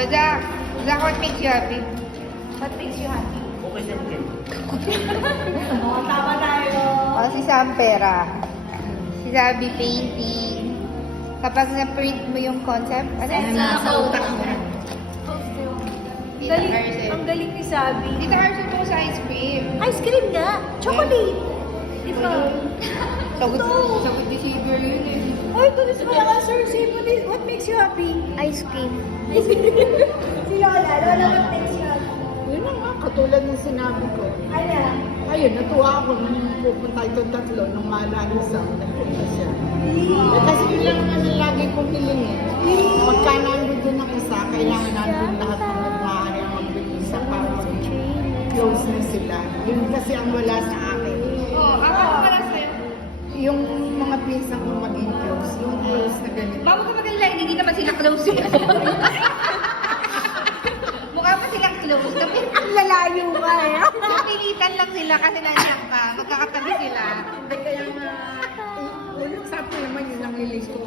So, Zach, what makes you happy? What makes you happy? Okay din din. Tama tayo. Si Sam Pera. Si Zabi painting. Kapag na-print mo yung concept, ano yun? Nasa utak mo. Tita Arcel. Ang galing ni Sabi. Tita Arcel po sa ice cream. Ice cream nga. Chocolate. Ito. Sagot ni Saber yun eh. Ay, tulis mo lang ang sir. What makes you happy? Ice cream. Si Lola. Lola, what makes you happy? Yun na nga, katulad ng sinabi ko. Ano? Ayun, natuwa ako nung pupunta itong tatlo nung maalala sa nagpunta siya. Kasi yun lang naman ang lagi kong hilingin. Pagka nandun ang isa, kailangan nandun lahat ng maaari ang mag-isa para close na sila. Yun kasi ang wala sa akin. Oo, ako wala sa'yo. Yung mga pinsan ko maging close, yung close na ganito. Bago ka maganda, hindi naman sila close eh. Mukha pa silang close. Ang lalayo ka eh. Napilitan lang sila kasi nandiyan ka. Magkakatabi sila. Kaya nga, sabi naman yun ang lilis ko.